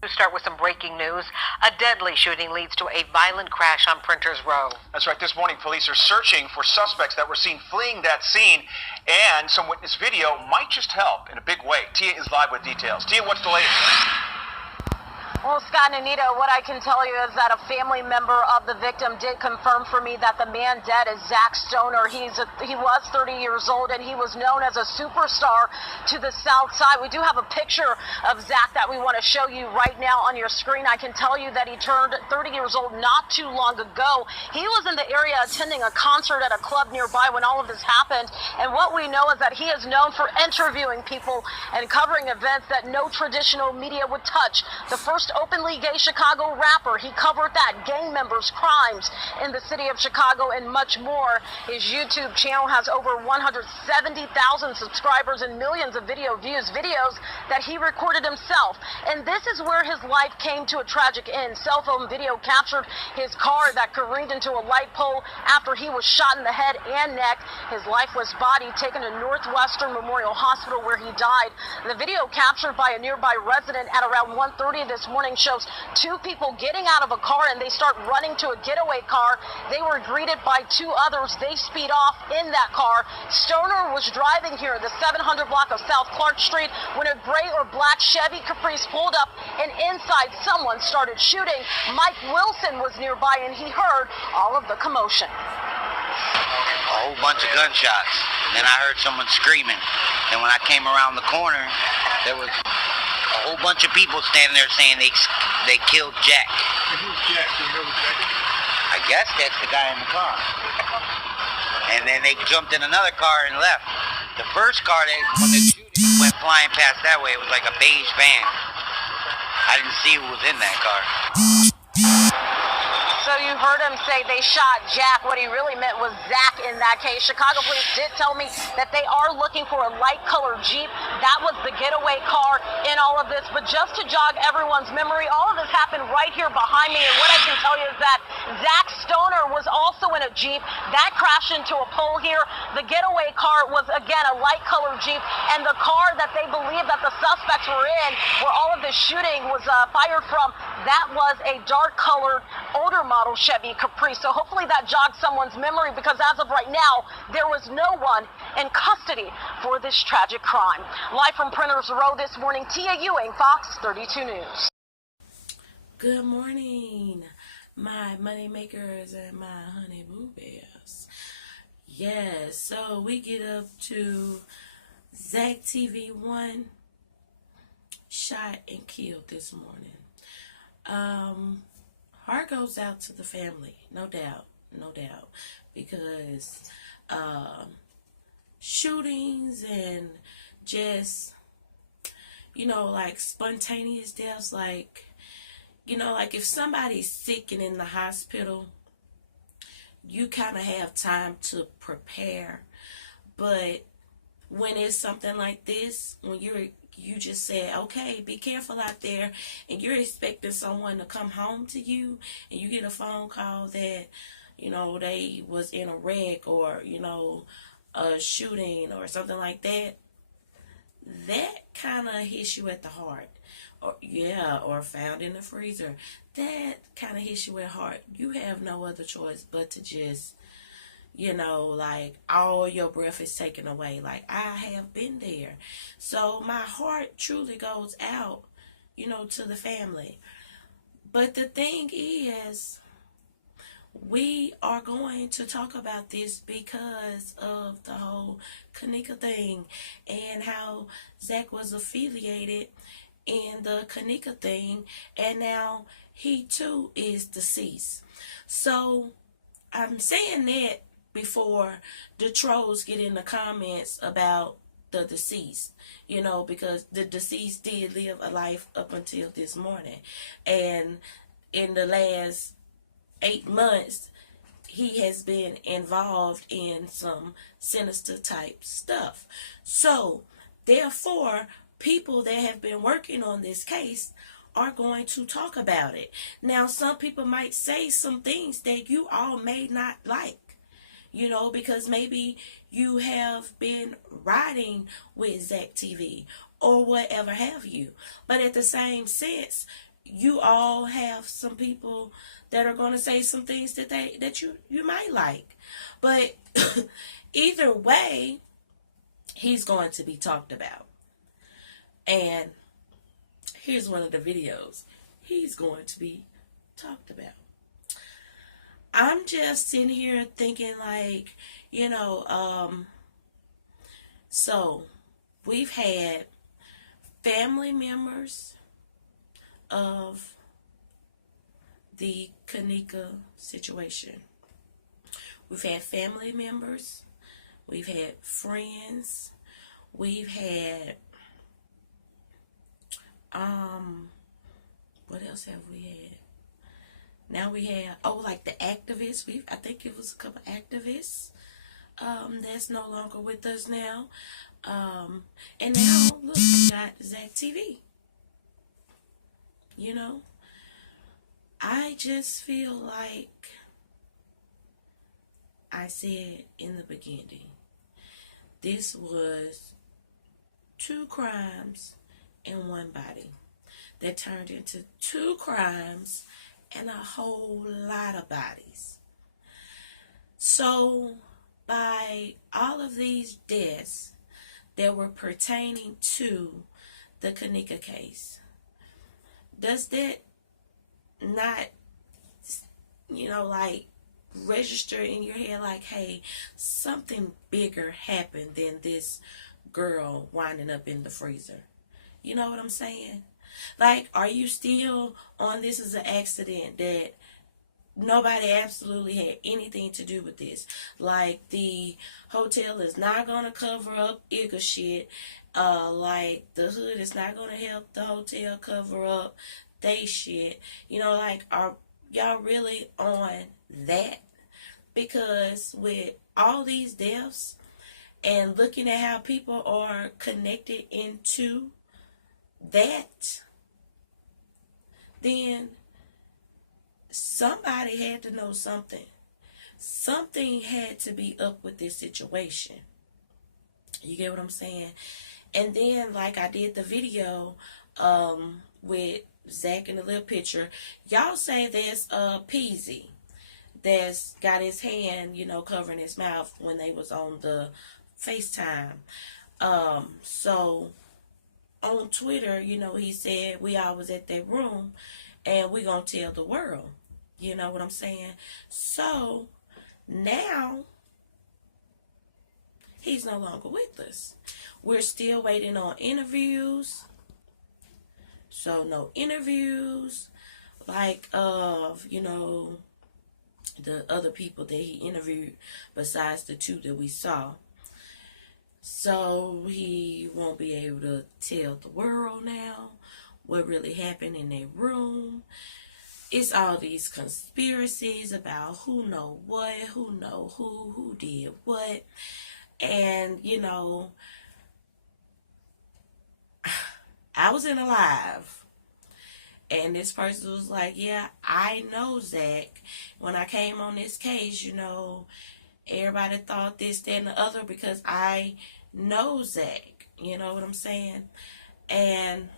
To start with some breaking news, a deadly shooting leads to a violent crash on Printers Row. That's right. This morning, police are searching for suspects that were seen fleeing that scene, and some witness video might just help in a big way. Tia is live with details. Tia, what's the latest? Well, Scott and Anita, what I can tell you is that a family member of the victim did confirm for me that the man dead is Zack Stoner. He was 30 years old, and he was known as a superstar to the South Side. We do have a picture of Zack that we want to show you right now on your screen. I can tell you that he turned 30 years old not too long ago. He was in the area attending a concert at a club nearby when all of this happened, and what we know is that he is known for interviewing people and covering events that no traditional media would touch. The first openly gay Chicago rapper. He covered that, gang members, crimes in the city of Chicago, and much more. His YouTube channel has over 170,000 subscribers and millions of video views, videos that he recorded himself. And this is where his life came to a tragic end. Cell phone video captured his car that careened into a light pole after he was shot in the head and neck. His lifeless body taken to Northwestern Memorial Hospital where he died. The video captured by a nearby resident at around 1:30 this morning shows two people getting out of a car, and they start running to a getaway car. They were greeted by two others. They speed off in that car. Stoner was driving here, the 700 block of South Clark Street, when a gray or black Chevy Caprice pulled up, and inside someone started shooting. Mike Wilson was nearby, and he heard all of the commotion. A whole bunch of gunshots. And then I heard someone screaming. And when I came around the corner, there was a whole bunch of people standing there saying they killed Jack. Who's Jack? Do you know who's Jack? I guess that's the guy in the car. And then they jumped in another car and left. The first car, when the shooting went flying past that way, it was like a beige van. I didn't see who was in that car. So you heard him say they shot Jack. What he really meant was Zack in that case. Chicago police did tell me that they are looking for a light-colored Jeep. That was the getaway car in all of this. But just to jog everyone's memory, all of this happened right here behind me. And what I can tell you is that Zack Stoner was also in a Jeep. That crashed into a pole here. The getaway car was, again, a light-colored Jeep. And the car that they believe that the suspects were in, where all of this shooting was fired from, that was a dark-colored, older model Chevy Caprice. So hopefully that jogs someone's memory, because as of right now, there was no one in custody for this tragic crime. Live from Printers Row this morning, Tia Ewing, Fox 32 News. Good morning, my money makers and my honey boo bears. Yes, so we get up to ZachTV 1 shot and killed this morning. Heart goes out to the family, no doubt, because shootings and just, like spontaneous deaths, like if somebody's sick and in the hospital, you kind of have time to prepare. But when it's something like this, when you just say, okay, be careful out there, and you're expecting someone to come home to you, and you get a phone call that, they was in a wreck or, a shooting or something like that, that kind of hits you at the heart. Or found in the freezer. That kind of hits you at heart. You have no other choice but to just, like all your breath is taken away. Like I have been there. So my heart truly goes out, to the family. But the thing is, we are going to talk about this because of the whole Kenneka thing and how Zack was affiliated in the Kenneka thing, and now he too is deceased. So I'm saying that before the trolls get in the comments about the deceased, because the deceased did live a life up until this morning, and in the last 8 months he has been involved in some sinister type stuff. So therefore, people that have been working on this case are going to talk about it. Now, some people might say some things that you all may not like, because maybe you have been riding with ZachTV or whatever have you. But at the same sense, you all have some people that are going to say some things that you might like. But either way, he's going to be talked about. And here's one of the videos he's going to be talked about. I'm just sitting here thinking, like, so we've had family members of the Kenneka situation. We've had family members. We've had friends. We've had, what else have we had? Now we have, like the activists. I think it was a couple activists that's no longer with us now. And now, look, we got ZachTV. I just feel like I said in the beginning, this was 2 crimes in one body that turned into 2 crimes and a whole lot of bodies. So, by all of these deaths that were pertaining to the Kenneka case, does that not, like, register in your head like, hey, something bigger happened than this girl winding up in the freezer? You know what I'm saying? Like, are you still on this as an accident, that nobody absolutely had anything to do with this? Like, the hotel is not going to cover up Igga shit. Like, the hood is not going to help the hotel cover up they shit. Like, are y'all really on that? Because with all these deaths and looking at how people are connected into that, then somebody had to know something. Something had to be up with this situation. You get what I'm saying? And then, like, I did the video with Zack in the little picture. Y'all say there's Peasy that's got his hand, covering his mouth when they was on the FaceTime. So on Twitter, he said we all was at that room and we gonna tell the world. You know what I'm saying? So now he's no longer with us. We're still waiting on interviews. So no interviews like of, the other people that he interviewed besides the 2 that we saw. So he won't be able to tell the world now what really happened in that room. It's all these conspiracies about who know what, who know who did what. And, I was in a live, and this person was like, yeah, I know Zack. When I came on this case, everybody thought this, that, and the other because I know Zack. You know what I'm saying? And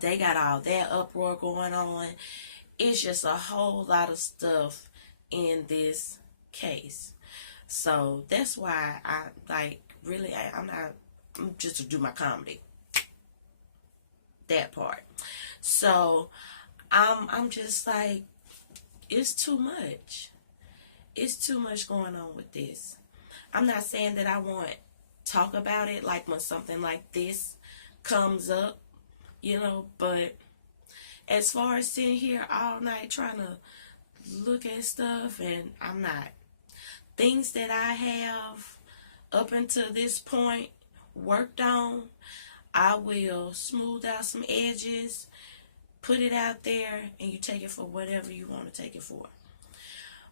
they got all that uproar going on. It's just a whole lot of stuff in this case. So that's why I'm just to do my comedy. That part. So I'm just like, it's too much. It's too much going on with this. I'm not saying that I won't talk about it like when something like this comes up, but as far as sitting here all night trying to look at stuff, and I'm not. Things that I have up until this point worked on, I will smooth out some edges, put it out there, and you take it for whatever you want to take it for.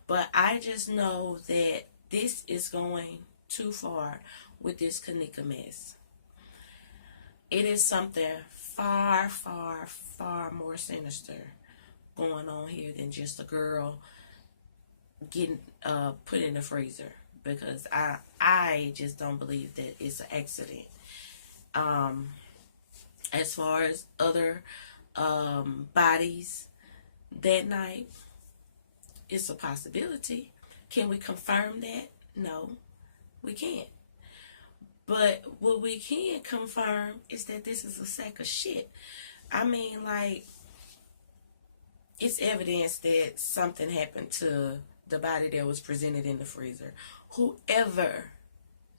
But I just know that this is going too far with this Kenneka mess. It is something far, far, far more sinister going on here than just a girl getting put in the freezer. Because I just don't believe that it's an accident. As far as other bodies that night. It's a possibility. Can we confirm that? No, we can't. But what we can confirm is that this is a sack of shit. I mean, like, it's evidence that something happened to the body that was presented in the freezer. Whoever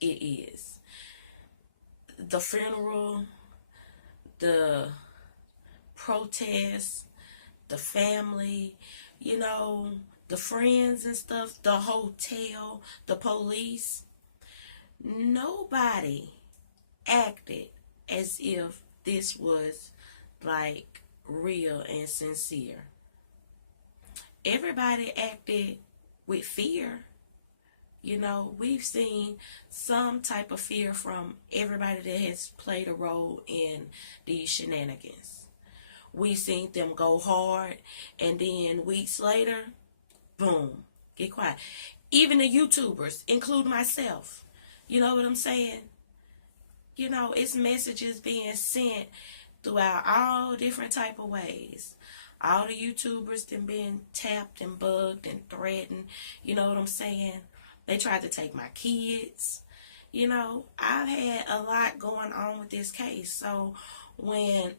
it is. The funeral, the protest, the family, you know, the friends and stuff, the hotel, the police. Nobody acted as if this was like real and sincere. Everybody acted with fear. You know, we've seen some type of fear from everybody that has played a role in these shenanigans. We've seen them go hard, and then weeks later, boom, get quiet. Even the YouTubers, include myself. You know what I'm saying? You know, it's messages being sent throughout all different type of ways. All the YouTubers them being tapped and bugged and threatened. You know what I'm saying? They tried to take my kids. You know, I've had a lot going on with this case. So when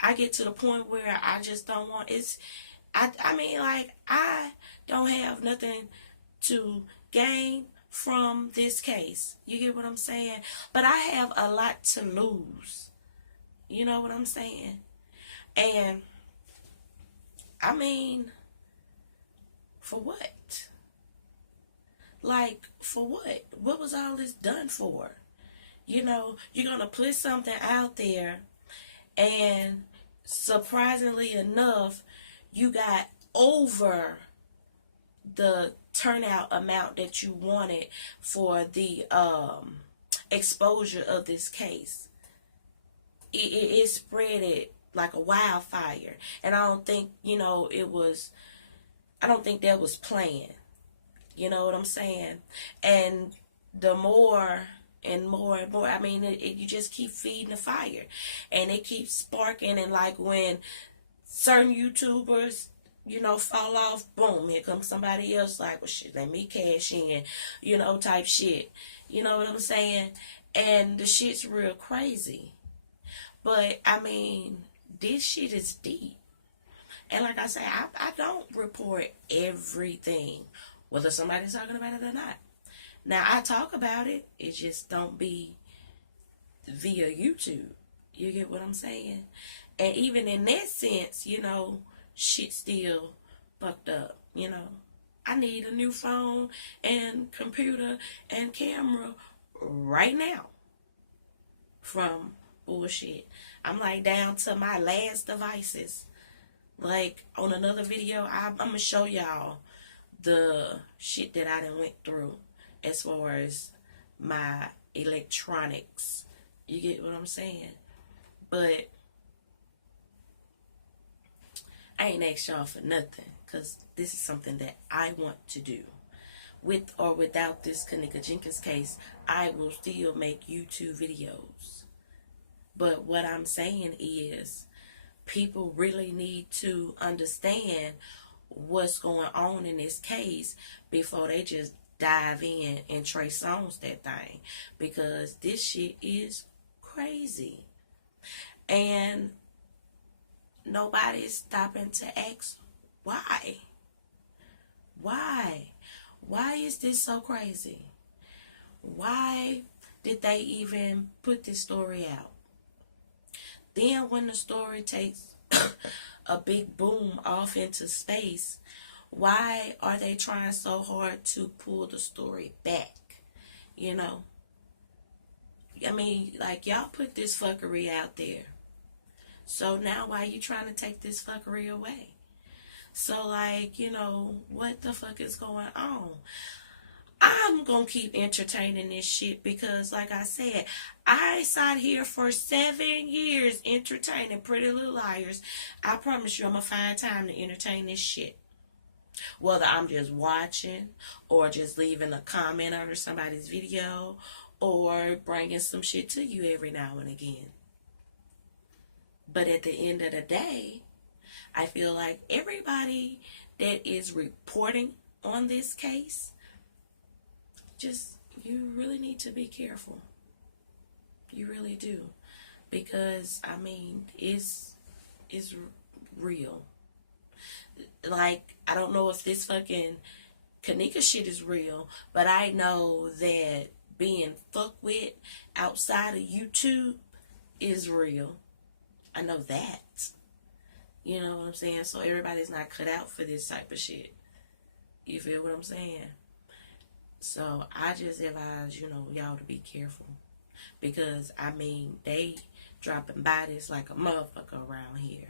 I get to the point where I just don't want, I mean, like, I don't have nothing to gain from this case. You get what I'm saying? But I have a lot to lose. You know what I'm saying? And, I mean, for what? Like, for what? What was all this done for? You know, you're going to put something out there, and surprisingly enough, you got over the turnout amount that you wanted for the exposure of this case. It spread it like a wildfire. And I don't think, you know, I don't think that was planned. You know what I'm saying? And the more and more and more, I mean, you just keep feeding the fire. And it keeps sparking. And like when certain YouTubers, you know, fall off, boom, here comes somebody else like, well, shit, let me cash in, you know, type shit. You know what I'm saying? And the shit's real crazy. But, I mean, this shit is deep. And like I say, I don't report everything, whether somebody's talking about it or not. Now, I talk about it. It just don't be via YouTube. You get what I'm saying? And even in that sense, you know, shit still fucked up, you know. I need a new phone and computer and camera right now from bullshit. I'm like down to my last devices. Like on another video, I'm going to show y'all the shit that I done went through as far as my electronics. You get what I'm saying? But I ain't asked y'all for nothing, because this is something that I want to do. With or without this Kenneka Jenkins case, I will still make YouTube videos. But what I'm saying is, people really need to understand what's going on in this case before they just dive in and trace songs that thing. Because this shit is crazy. And nobody's stopping to ask why. Why? Why is this so crazy? Why did they even put this story out? Then when the story takes a big boom off into space, why are they trying so hard to pull the story back? You know? I mean, like, y'all put this fuckery out there. So now why are you trying to take this fuckery away? So, like, you know, what the fuck is going on? I'm going to keep entertaining this shit because, like I said, I sat here for 7 years entertaining Pretty Little Liars. I promise you I'm going to find time to entertain this shit. Whether I'm just watching or just leaving a comment under somebody's video or bringing some shit to you every now and again. But at the end of the day, I feel like everybody that is reporting on this case, you really need to be careful. You really do. Because, I mean, it's real. Like, I don't know if this fucking Kenneka shit is real, but I know that being fucked with outside of YouTube is real. I know that. You know what I'm saying? So everybody's not cut out for this type of shit. You feel what I'm saying? So I just advise, y'all to be careful. Because, I mean, they dropping bodies like a motherfucker around here.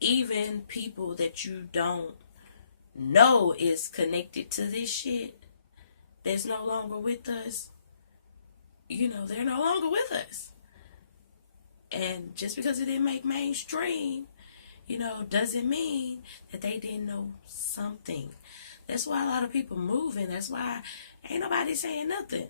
Even people that you don't know is connected to this shit that's no longer with us, they're no longer with us. And just because it didn't make mainstream, doesn't mean that they didn't know something. That's why a lot of people moving. That's why ain't nobody saying nothing.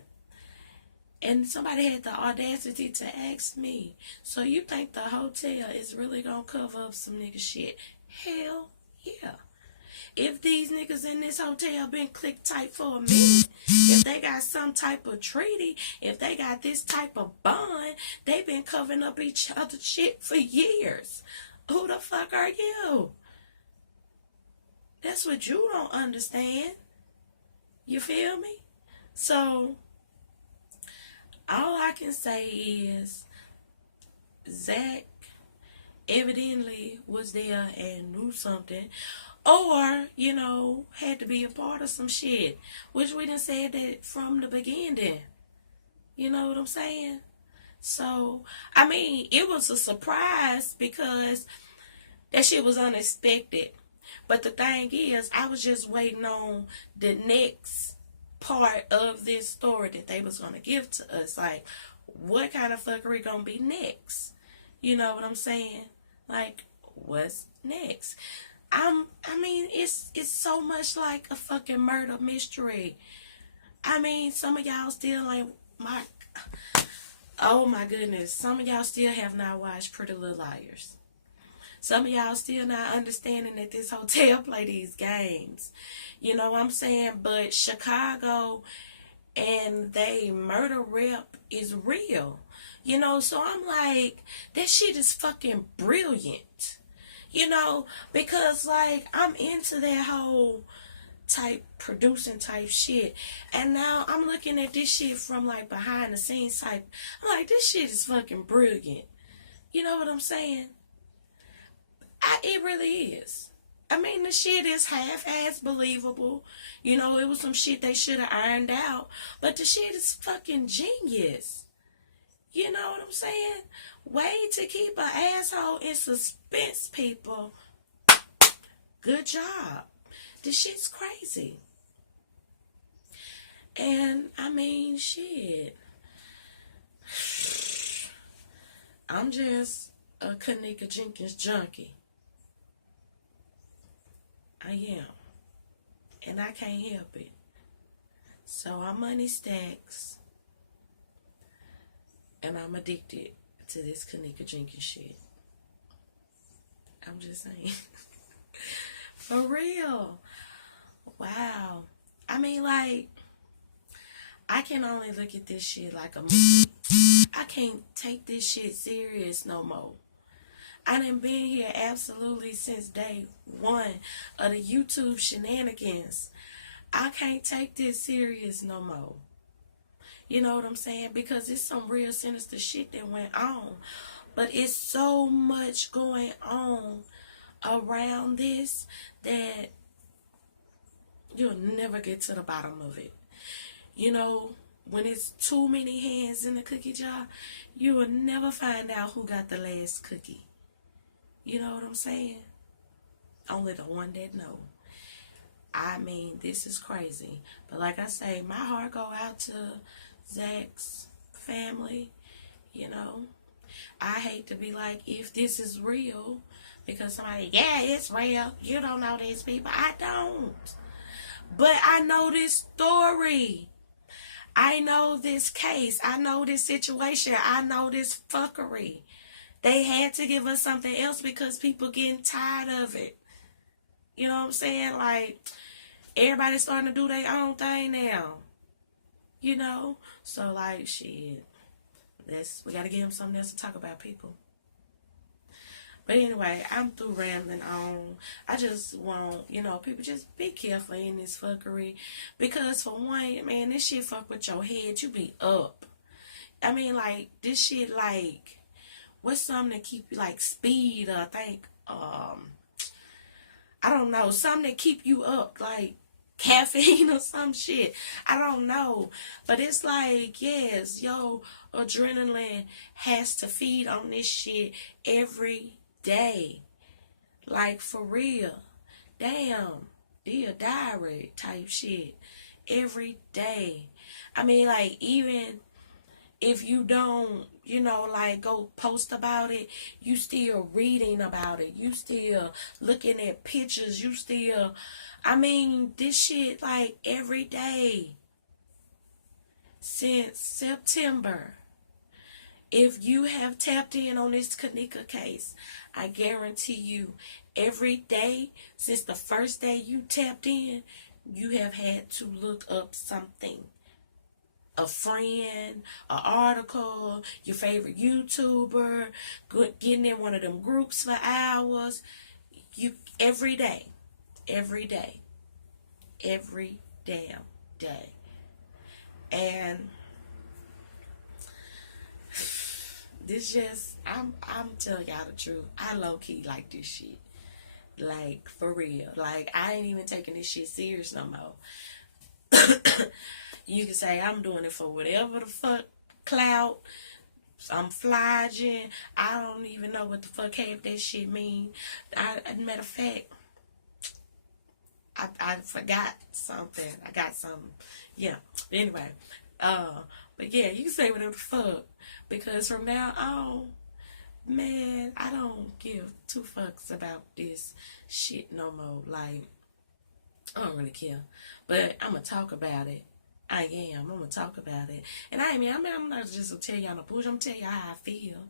And somebody had the audacity to ask me, so you think the hotel is really gonna cover up some nigga shit? Hell yeah. If these niggas in this hotel been click tight for a minute, if they got some type of treaty, if they got this type of bond, they been covering up each other's shit for years. Who the fuck are you? That's what you don't understand. You feel me? So, all I can say is Zack evidently was there and knew something, or, had to be a part of some shit, which we done said that from the beginning. You know what I'm saying? So, I mean, it was a surprise because that shit was unexpected. But the thing is, I was just waiting on the next part of this story that they was going to give to us. Like, what kind of fuckery going to be next? You know what I'm saying? Like, what's next? I mean, it's so much like a fucking murder mystery. I mean, some of y'all still ain't oh my goodness. Some of y'all still have not watched Pretty Little Liars. Some of y'all still not understanding that this hotel play these games. You know what I'm saying? But Chicago and they murder rep is real. So I'm like, that shit is fucking brilliant. Because like, I'm into that whole producing type shit. And now I'm looking at this shit from like behind the scenes type. I'm like, this shit is fucking brilliant. You know what I'm saying? It really is. I mean, the shit is half-ass believable. It was some shit they should have ironed out. But the shit is fucking genius. You know what I'm saying? Way to keep an asshole in suspense, people. Good job. This shit's crazy. And, I mean, shit. I'm just a Kenneka Jenkins junkie. I am. And I can't help it. So our money stacks. And I'm addicted to this Kenneka Jenkins shit. I'm just saying. For real. Wow. I mean, like, I can only look at this shit like a movie. I can't take this shit serious no more. I done been here absolutely since day one of the YouTube shenanigans. I can't take this serious no more. You know what I'm saying? Because it's some real sinister shit that went on. But it's so much going on around this that you'll never get to the bottom of it. When it's too many hands in the cookie jar, you will never find out who got the last cookie. You know what I'm saying? Only the one that know. I mean, this is crazy. But like I say, my heart go out to Zack's family. I hate to be like, if this is real, because somebody, yeah, it's real. You don't know these people. I don't. But I know this story. I know this case. I know this situation. I know this fuckery. They had to give us something else because people getting tired of it. You know what I'm saying? Like, everybody's starting to do their own thing now. You know? So, like, shit. We got to give them something else to talk about, people. But anyway, I'm through rambling on. I just want, people just be careful in this fuckery. Because, for one, man, this shit fuck with your head. You be up. I mean, like, this shit, like, what's something to keep you, like, speed, I think, I don't know, something to keep you up, like, caffeine or some shit. I don't know. But it's like, yes, yo, adrenaline has to feed on this shit every day. Like, for real. Damn. Dear diary type shit. Every day. I mean, like, even if you don't, like, go post about it, you still reading about it. You still looking at pictures. You still, this shit, like, every day since September. If you have tapped in on this Kenneka case, I guarantee you, every day since the first day you tapped in, you have had to look up something. A friend, an article, your favorite YouTuber, getting in one of them groups for hours. Every day, every damn day. And this just, I'm telling y'all the truth. I low-key like this shit. Like, for real. Like, I ain't even taking this shit serious no more. You can say I'm doing it for whatever the fuck clout. I'm flogging. I don't even know what the fuck half that shit mean. Matter of fact, I forgot something. I got something. Yeah. Anyway. But yeah, you can say whatever the fuck. Because from now on, man, I don't give two fucks about this shit no more. Like, I don't really care. But I'm going to talk about it. I am. I'm going to talk about it. And I'm not just going to tell y'all no bullshit. I'm going to tell y'all how I feel,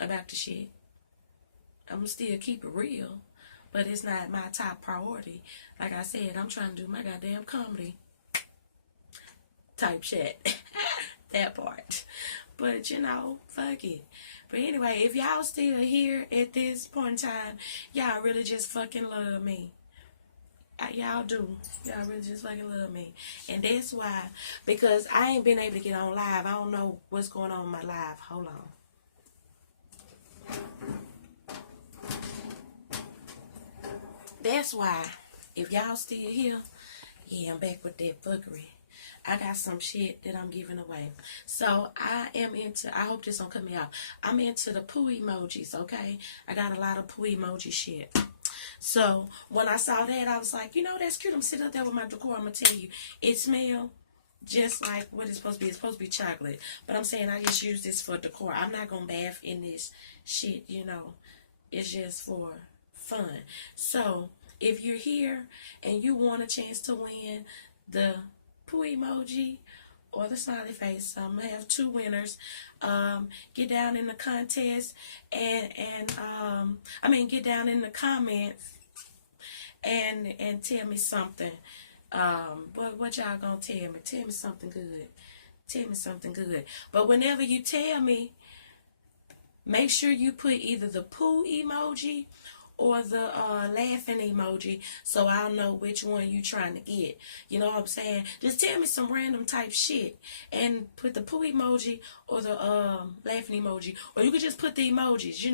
about the shit. I'm going to still keep it real. But it's not my top priority. Like I said, I'm trying to do my goddamn comedy type shit. That part. But, fuck it. But anyway, if y'all still here at this point in time, y'all really just fucking love me. Y'all do. Y'all really just fucking love me. And that's why. Because I ain't been able to get on live. I don't know what's going on in my live. Hold on. That's why. If y'all still here, yeah, I'm back with that fuckery. I got some shit that I'm giving away. So I hope this don't cut me off. I'm into the poo emojis, okay? I got a lot of poo emoji shit. So when I saw that, I was like, that's cute. I'm sitting up there with my decor. I'm going to tell you, it smells just like what it's supposed to be. It's supposed to be chocolate. But I'm saying I just use this for decor. I'm not going to bath in this shit, It's just for fun. So if you're here and you want a chance to win the poo emoji or the smiley face, I'm gonna have two winners. Get down in the contest and get down in the comments and tell me something. What y'all gonna tell me? Tell me something good. Tell me something good. But whenever you tell me, make sure you put either the poo emoji or the laughing emoji, so I'll know which one you trying to get. You know what I'm saying? Just tell me some random type shit and put the poo emoji or the laughing emoji, or you could just put the emojis.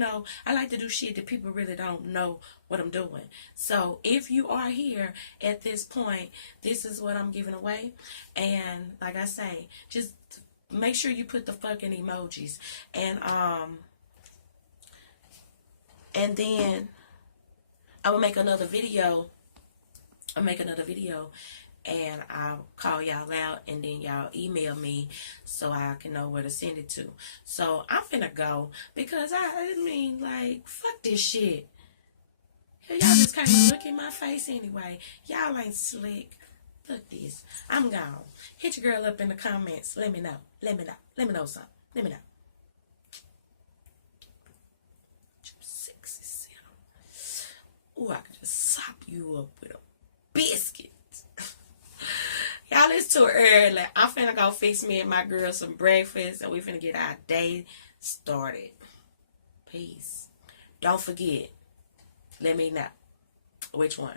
I like to do shit that people really don't know what I'm doing. So if you are here at this point, this is what I'm giving away. And like I say, just make sure you put the fucking emojis. And then I will make another video. And I'll call y'all out, and then y'all email me so I can know where to send it to. So I'm finna go because fuck this shit. Y'all just kind of look in my face anyway. Y'all ain't slick. Fuck this. I'm gone. Hit your girl up in the comments. Let me know. Let me know something. Let me know. sop you up with a biscuit. Y'all, it's too early. I'm finna go fix me and my girl some breakfast, and we finna get our day started. Peace. Don't forget, let me know which one.